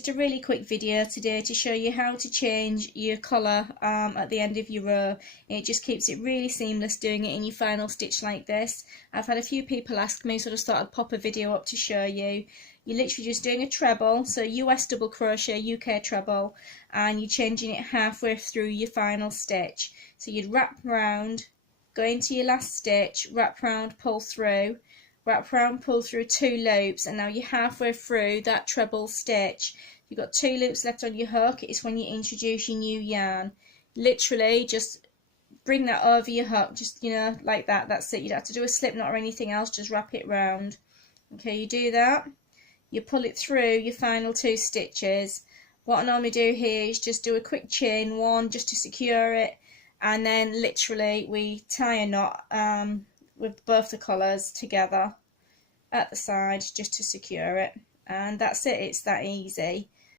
Just a really quick video today to show you how to change your colour at the end of your row. It just keeps it really seamless doing it in your final stitch like this. I've had a few people ask me, so I just thought I'd pop a video up to show you. You're literally just doing a treble, so US double crochet, UK treble, and you're changing it halfway through your final stitch. So you'd wrap round, go into your last stitch, wrap round, pull through, wrap round, pull through 2 loops, and now you're halfway through that treble stitch. You've got 2 loops left on your hook. It's when you introduce your new yarn. Literally just bring that over your hook, just, you know, like that. That's it. You don't have to do a slip knot or anything else, just wrap it round. Okay, you do that, you pull it through your final 2 stitches. What I normally do here is just do a quick chain one just to secure it, and then literally we tie a knot with both the colours together at the side just to secure it, and that's it. It's that easy.